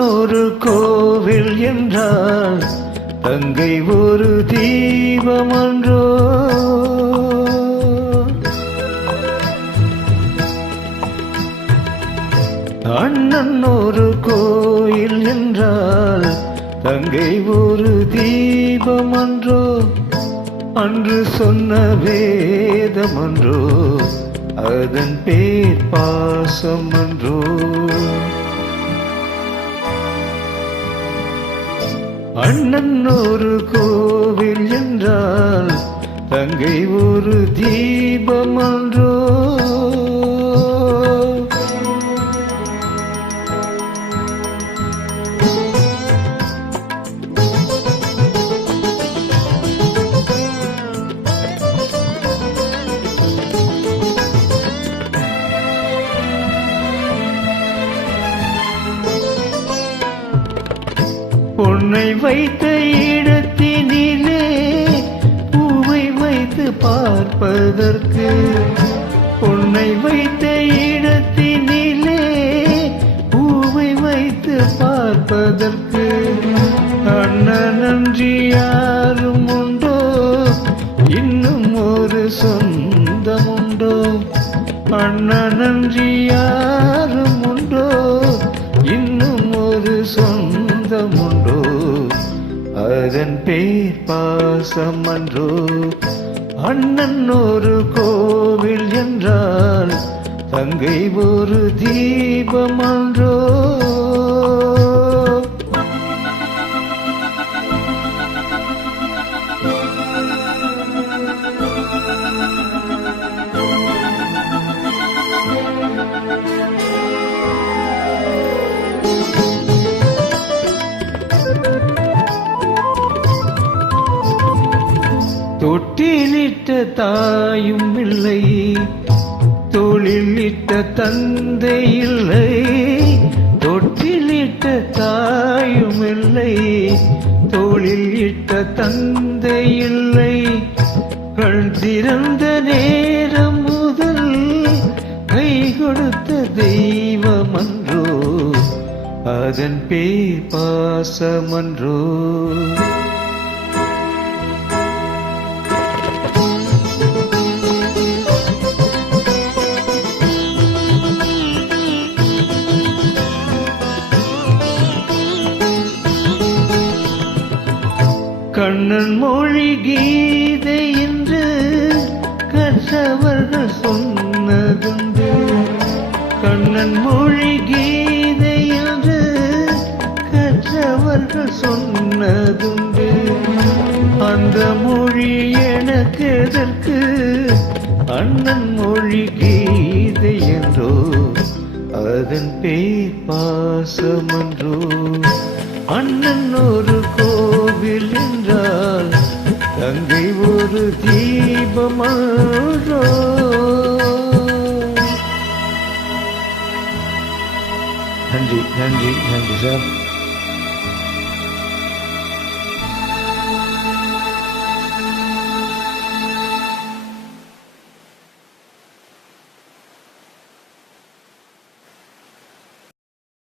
ஒரு கோவில் என்றால் தங்கை ஒரு தீபமன்றோ. அண்ணன் ஒரு கோயில் என்றால் தங்கை ஒரு தீபமன்றோ. அன்று சொன்ன வேதமன்றோ, அதன் பேர் பாசம் அன்றோ. அண்ணன் ஒரு கோவில் என்றால் தங்கை ஒரு தீபமன்றோ. பொன்னை வைத்த இடத்தினிலே பூவை வைத்து பார்ப்பதற்கு, பொன்னை வைத்த இடத்தினிலே பூவை வைத்து பார்ப்பதற்கு அண்ணன் அன்றி யாரும் உண்டோ, இன்னும் ஒரு சொந்தம் உண்டோ. அண்ணன் அன்றி யாரும் உண்டோ, இன்னும் ஒரு சொந்தம் உண்டோ. அதன் பேர் பாசம் அன்றோ. அண்ணன் ஒரு கோவில் என்றால் தங்கை ஒரு தீபம் அன்றோ. தொட்டிலிட்ட தாயும் இல்லை, தொழிலிட்ட தந்தை இல்லை. தொட்டிலிட்ட தாயும் இல்லை, தொழிலிட்ட தந்தை இல்லை. கண் திறந்த நேரம் முதல் கை கொடுத்த தெய்வமன்றோ, அதன் பேர் பாசமன்றோ. கண்ணன் மொழி கீதை என்று கற்றவர்கள் சொன்னதுண்டு. கண்ணன் மொழி கீதை என்று கற்றவர்கள் சொன்னதுண்டு. அந்த மொழி எனக்கு எதற்கு, அண்ணன் மொழி கீதை என்றோ, அதன் பேர் பாசமன்றோ. அண்ணன் ஒரு கோவில் என்றால் தங்கை ஒரு தீபமன்றோ. நன்றி நன்றி நன்றி சார்.